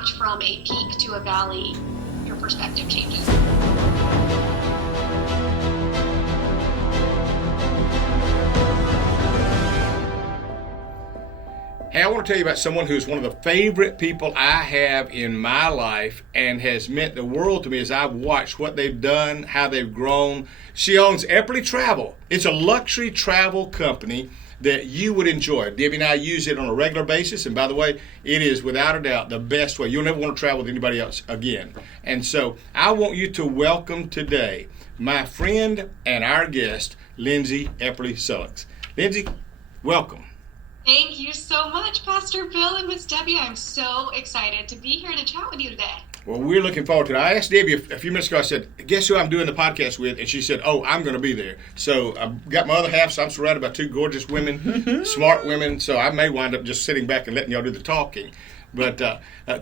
fact, from a peak to a valley, your perspective changes. Hey, I want to tell you about someone who's one of the favorite people I have in my life and has meant the world to me as I've watched what they've done, how they've grown. She owns Epperly Travel. It's a luxury travel company that you would enjoy. Debbie and I use it on a regular basis, and by the way, it is without a doubt the best way. You'll never want to travel with anybody else again. And so I want you to welcome today my friend and our guest, Lindsey Epperly Sulek. Lindsey, welcome. Thank you so much, Pastor Bill and Miss Debbie. I'm so excited to be here to chat with you today. Well, we're looking forward to it. I asked Debbie a few minutes ago, I said, guess who I'm doing the podcast with? And she said, oh, I'm going to be there. So I've got my other half, so I'm surrounded by two gorgeous women, smart women, so I may wind up just sitting back and letting y'all do the talking. But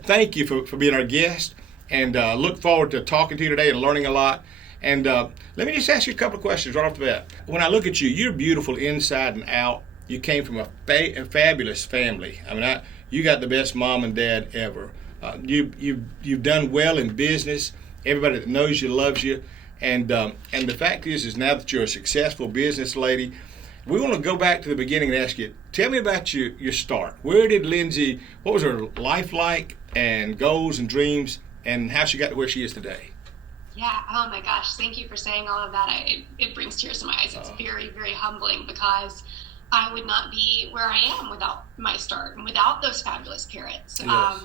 thank you for being our guest, and look forward to talking to you today and learning a lot. And let me just ask you a couple of questions right off the bat. When I look at you, you're beautiful inside and out. You came from a fabulous family. I mean, you got the best mom and dad ever. You've done well in business. Everybody that knows you loves you, and the fact is now that you're a successful business lady, we want to go back to the beginning and ask you, tell me about your start. Where did Lindsey? What was her life like, and goals and dreams, and how she got to where she is today? Yeah, oh my gosh, thank you for saying all of that. It brings tears to my eyes. It's very, very humbling, because I would not be where I am without my start and without those fabulous parents. Yes.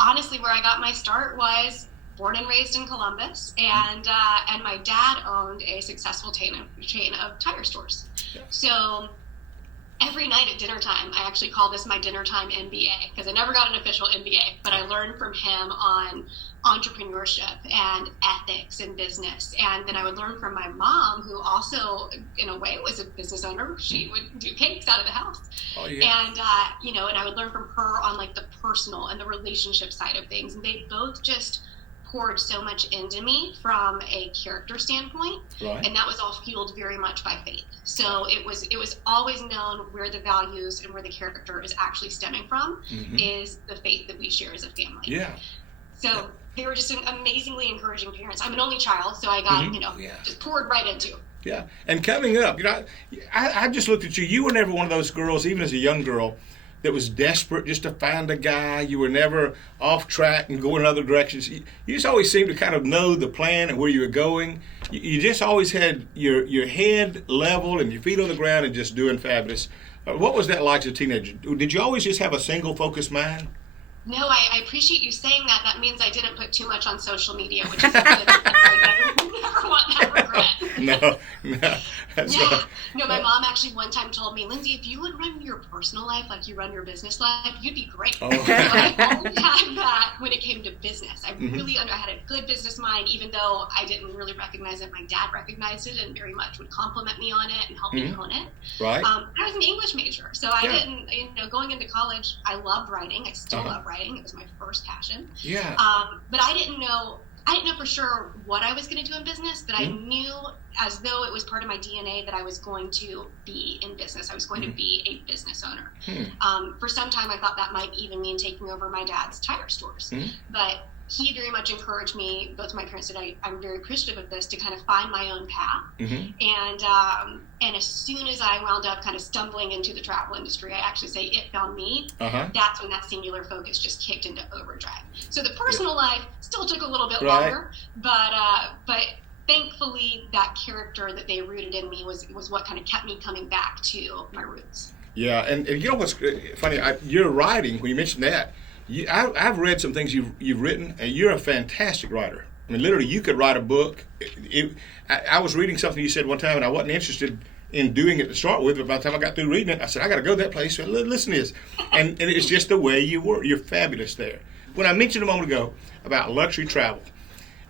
Honestly, where I got my start was born and raised in Columbus, and my dad owned a successful chain of tire stores. Yes. So every night at dinner time, I actually call this my dinner time MBA, because I never got an official MBA, but I learned from him on entrepreneurship and ethics and business. And then I would learn from my mom, who also, in a way, was a business owner. She would do cakes out of the house. Oh, yeah. And, and I would learn from her on like the personal and the relationship side of things. And they both just poured so much into me from a character standpoint. Right. And that was all fueled very much by faith. So it was always known where the values and where the character is actually stemming from, is the faith that we share as a family. Yeah. So they were just amazingly encouraging parents. I'm an only child, so I got, just poured right into. Yeah. And coming up, I just looked at you. You were never one of those girls, even as a young girl, that was desperate just to find a guy. You were never off track and going in other directions. You just always seemed to kind of know the plan and where you were going. You just always had your head level and your feet on the ground and just doing fabulous. What was that like as a teenager? Did you always just have a single focused mind? No, I appreciate you saying that. That means I didn't put too much on social media, which is good. I never want that regret. No, that's right. No, my mom actually one time told me, Lindsey, if you would run your personal life like you run your business life, you'd be great. Oh. So I only had that when it came to business. I had a good business mind, even though I didn't really recognize it. My dad recognized it and very much would compliment me on it and help me hone it. Right. I was an English major, so I didn't, going into college, I loved writing. I still love writing. It was my first passion. Yeah. But I didn't know for sure what I was going to do in business, but I knew, as though it was part of my DNA, that I was going to be in business. I was going to be a business owner. For some time, I thought that might even mean taking over my dad's tire stores. But he very much encouraged me, both my parents said, I'm very appreciative of this, to kind of find my own path. And as soon as I wound up kind of stumbling into the travel industry, I actually say it found me. That's when that singular focus just kicked into overdrive. So the personal life still took a little bit longer, but thankfully that character that they rooted in me was what kind of kept me coming back to my roots. Yeah, and you know what's funny? Your writing, when you mentioned that, I've read some things you've written, and you're a fantastic writer. I mean, literally, you could write a book. I was reading something you said one time, and I wasn't interested in doing it to start with, but by the time I got through reading it, I said, I got to go to that place. So listen to this. And it's just the way you were. You're fabulous there. When I mentioned a moment ago about luxury travel,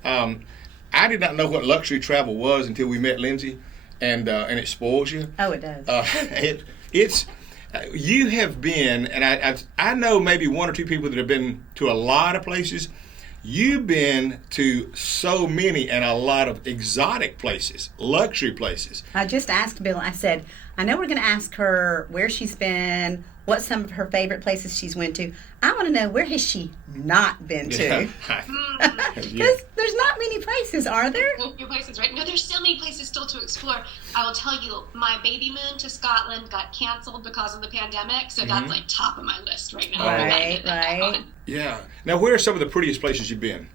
I did not know what luxury travel was until we met Lindsey, and it spoils you. Oh, it does. It's you have been, and I know maybe one or two people that have been to a lot of places. You've been to so many and a lot of exotic places, luxury places. I just asked Bill, I said, I know we're going to ask her where she's been, what some of her favorite places she's went to. I want to know, where has she not been to? Because there's not many places, are there? A few places, right? No, there's so many places still to explore. I will tell you, my baby moon to Scotland got canceled because of the pandemic, so that's like top of my list right now. Right. Yeah. Now, where are some of the prettiest places you've been?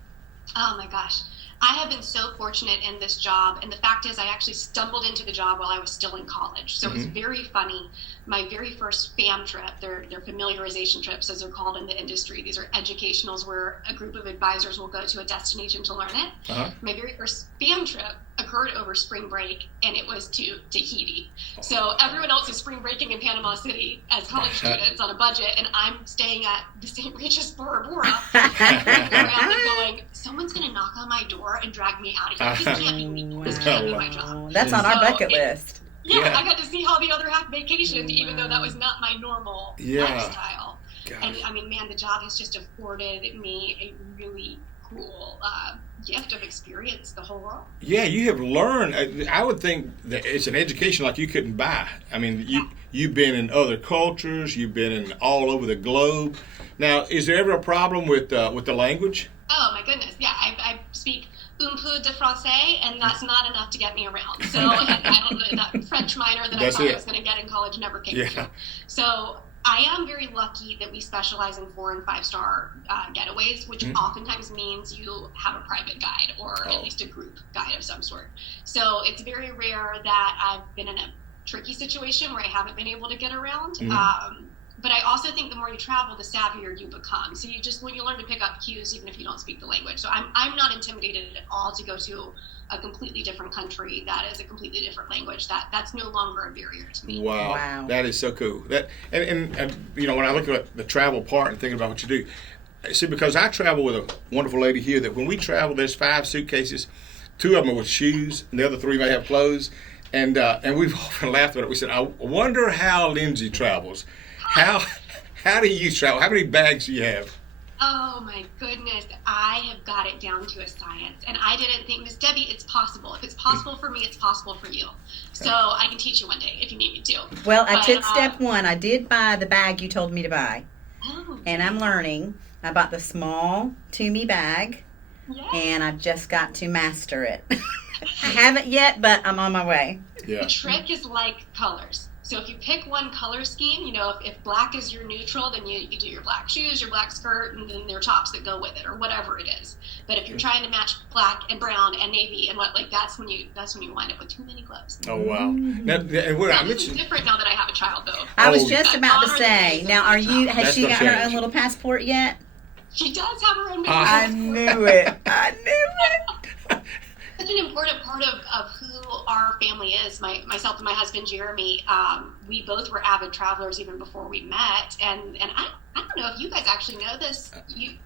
Oh my gosh. I have been so fortunate in this job, and the fact is I actually stumbled into the job while I was still in college. So it was very funny. My very first FAM trip, they're familiarization trips as they're called in the industry. These are educationals where a group of advisors will go to a destination to learn it. My very first FAM trip occurred over spring break, and it was to Tahiti. So everyone else is spring breaking in Panama City as college students on a budget, and I'm staying at the St. Regis Bora Bora, looking around and going, someone's going to knock on my door and drag me out of here. This can't be me. This can't be my job. That's on our bucket list. Yeah, I got to see how the other half vacationed, even though that was not my normal lifestyle. Gosh. And I mean, man, the job has just afforded me a really cool gift of experience the whole world. Yeah, you have learned. I would think that it's an education like you couldn't buy. I mean, you've been in other cultures. You've been in all over the globe. Now, is there ever a problem with the language? Oh my goodness, yeah. I speak un peu de français, and that's not enough to get me around. So I don't know, that French minor that I thought I was going to get in college never came true. So I am very lucky that we specialize in 4- and 5-star getaways, which oftentimes means you have a private guide or at least a group guide of some sort. So it's very rare that I've been in a tricky situation where I haven't been able to get around. But I also think the more you travel, the savvier you become. So when you learn to pick up cues, even if you don't speak the language. So I'm not intimidated at all to go to a completely different country that is a completely different language. That's no longer a barrier to me. Wow. That is so cool. That and you know, when I look at the travel part and thinking about what you do, see, because I travel with a wonderful lady here that when we travel, there's 5 suitcases, 2 of them are with shoes, and the other 3 may have clothes, and we've often laughed at it. We said, I wonder how Lindsey travels. How do you travel? How many bags do you have? Oh my goodness, I have got it down to a science. And I didn't think, Miss Debbie, it's possible. If it's possible for me, it's possible for you. So I can teach you one day if you need me to. Well, I took step 1. I did buy the bag you told me to buy. And I'm learning. I bought the small Toomey bag. And I've just got to master it. I haven't yet, but I'm on my way. The trick is like colors. So if you pick one color scheme, you know, if black is your neutral, then you do your black shoes, your black skirt, and then their tops that go with it, or whatever it is. But if you're trying to match black and brown and navy and that's when you wind up with too many clothes. Oh wow! Now, I mentioned different now that I have a child, though. I was just about to say. Now, has she got her own little passport yet? She does have her own passport. I knew it. Such an important part of who our family is. Myself and my husband Jeremy, we both were avid travelers even before we met, and I don't know if you guys actually know this.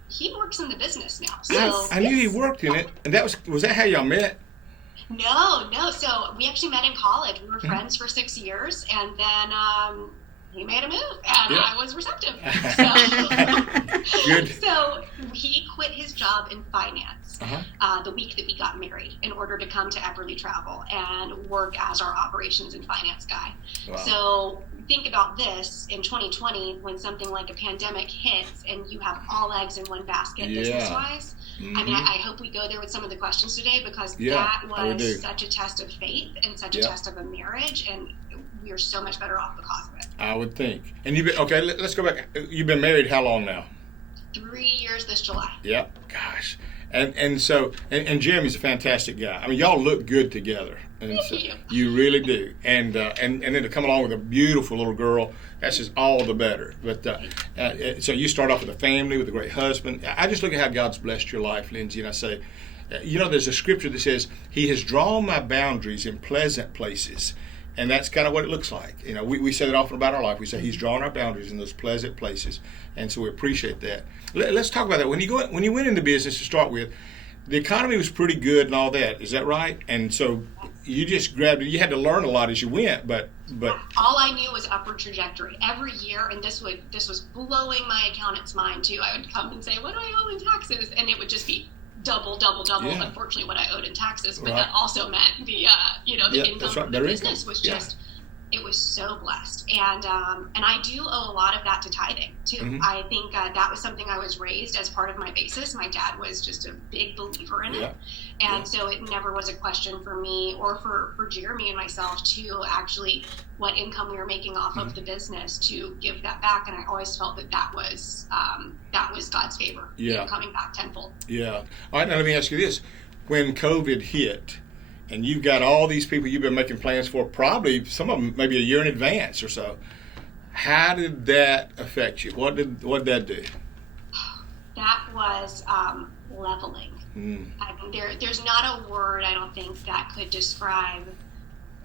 He works in the business now. So I knew he worked in it, and was that how y'all met? No. So we actually met in college. We were friends for 6 years, and then he made a move, and I was receptive. So he quit his job in finance the week that we got married in order to come to Epperly Travel and work as our operations and finance guy. Wow. So think about this in 2020 when something like a pandemic hits and you have all eggs in one basket business-wise. I mean, I hope we go there with some of the questions today because that was such a test of faith and such a test of a marriage, and we are so much better off because of it. I would think. And let's go back. You've been married how long now? 3 years this July. Yep. Gosh. And so Jeremy's a fantastic guy. I mean, y'all look good together. And so you really do. And then to come along with a beautiful little girl, that's just all the better. But so you start off with a family, with a great husband. I just look at how God's blessed your life, Lindsey, and I say, you know, there's a scripture that says, He has drawn my boundaries in pleasant places. And that's kind of what it looks like. You know, we say that often about our life. We say He's drawn our boundaries in those pleasant places, and so we appreciate that. Let's talk about that. When you went into business to start with, the economy was pretty good and all that. Is that right? And so you just grabbed it. You had to learn a lot as you went, but all I knew was upward trajectory every year, and this was blowing my accountant's mind too. I would come and say, "What do I owe in taxes?" And it would just be double, unfortunately, what I owed in taxes, but that also meant the income from the business was just it was so blessed, and I do owe a lot of that to tithing too. Mm-hmm. I think that was something I was raised as part of my basis. My dad was just a big believer in it, and so it never was a question for me or for Jeremy and myself to actually what income we were making off of the business to give that back. And I always felt that was God's favor, coming back tenfold. Yeah. All right. Now let me ask you this: when COVID hit, and you've got all these people you've been making plans for, probably some of them maybe a year in advance or so. How did that affect you? What did that do? That was leveling. I mean, there's not a word I don't think that could describe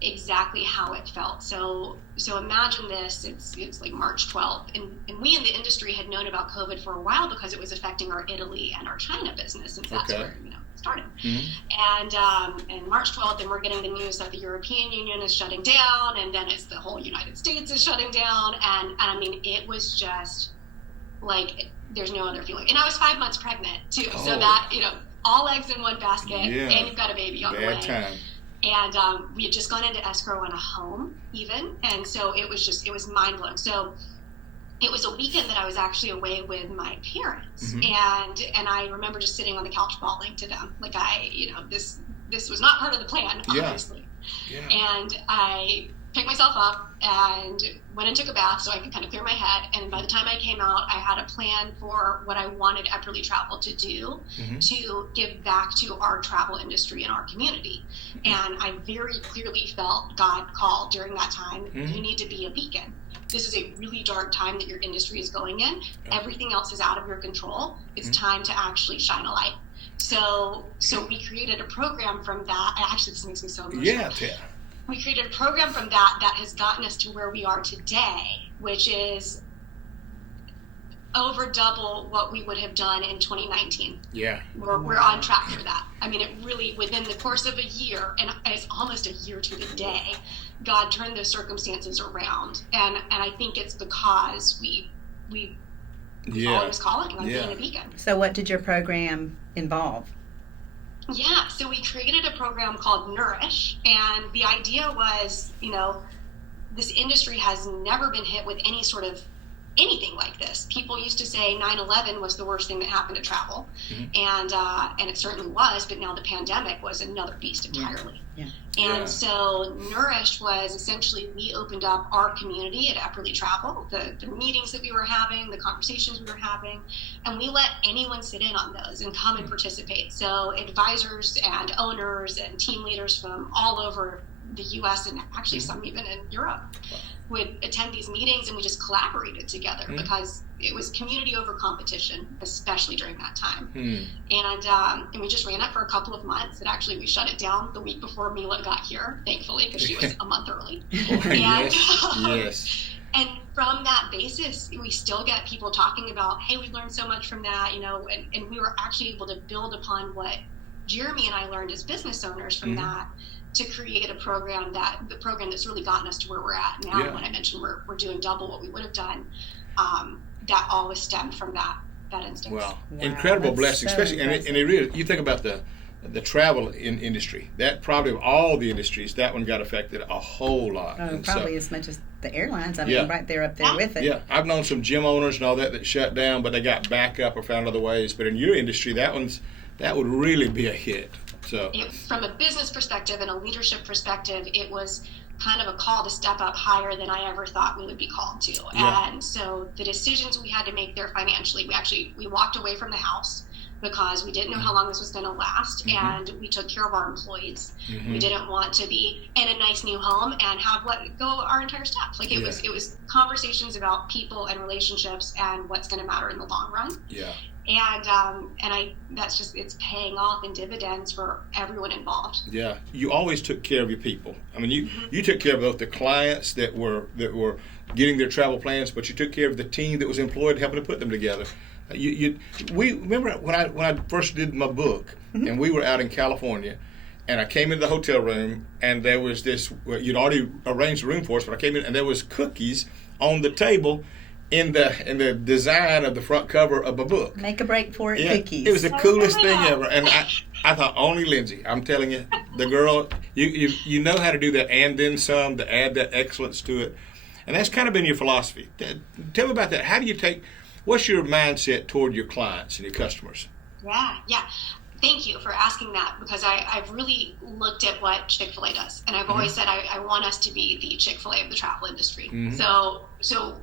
exactly how it felt. So imagine this. It's like March 12th, and we in the industry had known about COVID for a while because it was affecting our Italy and our China business, since that's where it started. And March 12th, and we're getting the news that the European Union is shutting down, and then it's the whole United States is shutting down, and I mean, it was just like there's no other feeling. And I was 5 months pregnant too, so that all eggs in one basket, and you've got a baby on the way. Time. And we had just gone into escrow on a home even. And so it was mind blowing. So it was a weekend that I was actually away with my parents. And I remember just sitting on the couch bawling to them. Like this was not part of the plan, obviously. And I picked myself up and went and took a bath so I could kind of clear my head. And by the time I came out, I had a plan for what I wanted Epperly Travel to do to give back to our travel industry and our community. And I very clearly felt God call during that time, you need to be a beacon. This is a really dark time that your industry is going in. Everything else is out of your control. It's time to actually shine a light. So we created a program from that. Actually, this makes me so emotional. We created a program from that has gotten us to where we are today, which is over double what we would have done in 2019. We're on track for that. I mean, it really, within the course of a year, and it's almost a year to the day, God turned those circumstances around. And I think it's because we followed his calling on being a beacon. So what did your program involve? Yeah, so we created a program called Nourish, and the idea was, this industry has never been hit with any sort of anything like this. People used to say 9/11 was the worst thing that happened to travel, and it certainly was, but now the pandemic was another beast entirely. So Nourish was essentially, we opened up our community at Epperly Travel, the meetings that we were having, the conversations we were having, and we let anyone sit in on those and come and participate. So advisors and owners and team leaders from all over the U.S. and actually some even in Europe would attend these meetings, and we just collaborated together because it was community over competition, especially during that time. And we just ran it for a couple of months, and actually we shut it down the week before Mila got here, thankfully, because she was a month early. And from that basis, we still get people talking about, hey, we learned so much from that, and we were actually able to build upon what Jeremy and I learned as business owners from that, to create the program that's really gotten us to where we're at now. When I mentioned we're doing double what we would have done, that always stemmed from that instance. Wow. Incredible blessing, so especially, and it really, you think about the travel industry, that probably of all the industries, that one got affected a whole lot. Probably as much as the airlines. I mean, right there up there with it. I've known some gym owners and all that shut down, but they got back up or found other ways. But in your industry, that would really be a hit. So from a business perspective and a leadership perspective, it was kind of a call to step up higher than I ever thought we would be called to. And so the decisions we had to make there financially, we walked away from the house because we didn't know how long this was going to last, and we took care of our employees. We didn't want to be in a nice new home and have let go our entire staff. Like it was conversations about people and relationships and what's going to matter in the long run. And that's just, it's paying off in dividends for everyone involved. You always took care of your people. I mean, you took care of both the clients that were getting their travel plans, but you took care of the team that was employed helping to put them together. We remember when I first did my book, and we were out in California, and I came into the hotel room, and there was you'd already arranged the room for us, but I came in and there was cookies on the table in the design of the front cover of a book. Make a break for it, cookies. It was the coolest thing ever. And I thought, only Lindsey. I'm telling you, the girl, You know how to do that and then some to add that excellence to it. And that's kind of been your philosophy. Tell me about that. What's your mindset toward your clients and your customers? Yeah. Thank you for asking that, because I've really looked at what Chick-fil-A does. And I've always said I want us to be the Chick-fil-A of the travel industry. So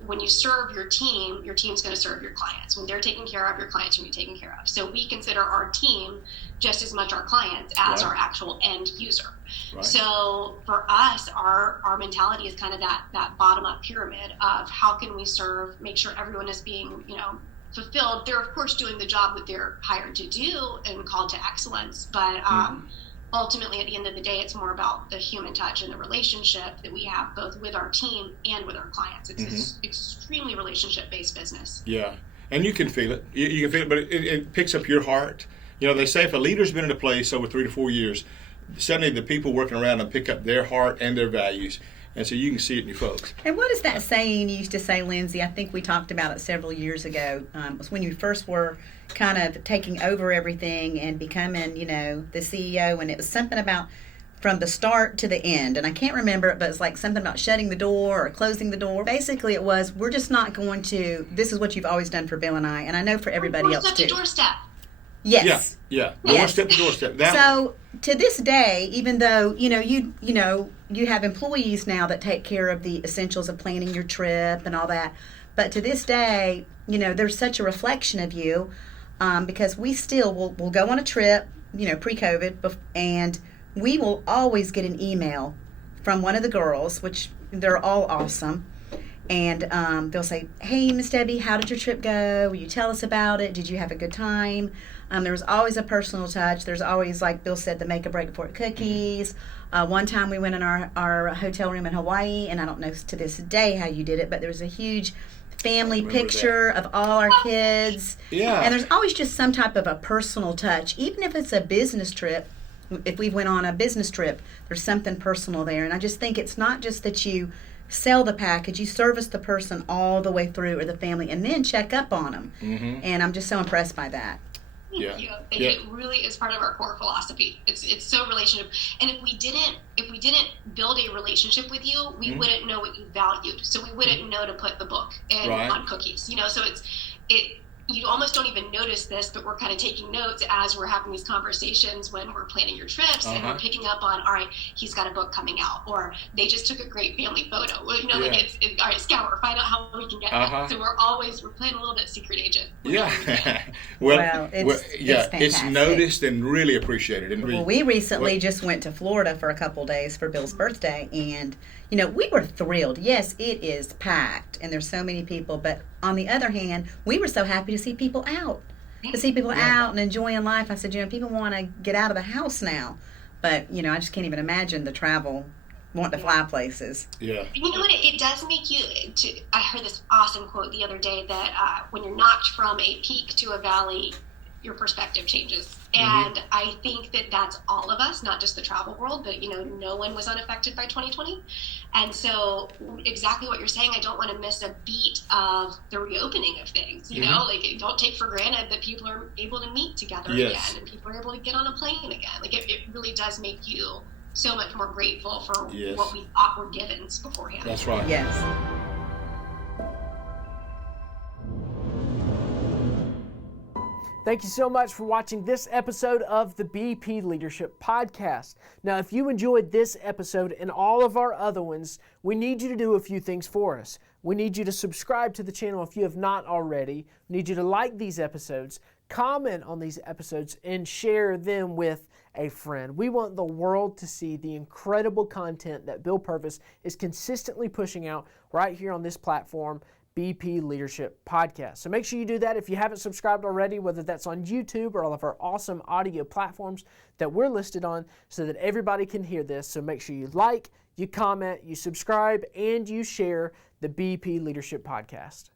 when you serve your team's going to serve your clients. When they're taken care of, your clients are going to be taken care of. So we consider our team just as much our clients as our actual end user. Right. So for us, our mentality is kind of that bottom-up pyramid of how can we make sure everyone is being, fulfilled. They're of course doing the job that they're hired to do and called to excellence, but ultimately at the end of the day, it's more about the human touch and the relationship that we have both with our team and with our clients. It's an extremely relationship-based business. Yeah, and you can feel it. You can feel it, but it picks up your heart. They say if a leader's been in a place over 3 to 4 years, suddenly the people working around them pick up their heart and their values. And so you can see it in your folks. And what is that saying you used to say, Lindsey? I think we talked about it several years ago. It was when you first were kind of taking over everything and becoming, the CEO. And it was something about from the start to the end. And I can't remember it, but it's like something about shutting the door or closing the door. Basically, it was, we're just not going to, this is what you've always done for Bill and I know for everybody else too. Doorstep. Yes. Yeah. Doorstep to doorstep. So to this day, even though you have employees now that take care of the essentials of planning your trip and all that, but to this day, there's such a reflection of you, because we still will go on a trip, pre-COVID, and we will always get an email from one of the girls, which they're all awesome. And they'll say, "Hey, Miss Debbie, how did your trip go? Will you tell us about it? Did you have a good time?" There was always a personal touch. There's always, like Bill said, the make a break for it cookies. One time we went in our hotel room in Hawaii, and I don't know to this day how you did it, but there was a huge family picture of all our kids. Yeah. And there's always just some type of a personal touch. Even if it's a business trip, if we went on a business trip, there's something personal there. And I just think it's not just that you sell the package, you service the person all the way through, or the family, and then check up on them. And I'm just so impressed by that. Thank you. It really is part of our core philosophy. It's so relationship. And if we didn't build a relationship with you, we wouldn't know what you valued. So we wouldn't know to put the book on cookies. So you almost don't even notice this, but we're kind of taking notes as we're having these conversations when we're planning your trips, and we're picking up on, all right, he's got a book coming out, or they just took a great family photo. Well, all right, scout or find out how we can get that. So we're playing a little bit secret agent. Yeah. It's noticed and really appreciated. And we recently just went to Florida for a couple days for Bill's birthday, and we were thrilled. Yes, it is packed, and there's so many people, but on the other hand, we were so happy to see people out. Out and enjoying life. I said, people want to get out of the house now. But, I just can't even imagine the travel, wanting to fly places. Yeah. You know what? It does make you, I heard this awesome quote the other day that when you're knocked from a peak to a valley, your perspective changes. And I think that that's all of us, not just the travel world, but, no one was unaffected by 2020. And so exactly what you're saying, I don't want to miss a beat of the reopening of things, don't take for granted that people are able to meet together again, and people are able to get on a plane again. It really does make you so much more grateful for what we thought were givens beforehand. That's right. Yes. Thank you so much for watching this episode of the BP Leadership Podcast. Now, if you enjoyed this episode and all of our other ones, we need you to do a few things for us. We need you to subscribe to the channel if you have not already. We need you to like these episodes, comment on these episodes, and share them with a friend. We want the world to see the incredible content that Bill Purvis is consistently pushing out right here on this platform, BP Leadership Podcast. So make sure you do that if you haven't subscribed already, whether that's on YouTube or all of our awesome audio platforms that we're listed on, so that everybody can hear this. So make sure you like, you comment, you subscribe, and you share the BP Leadership Podcast.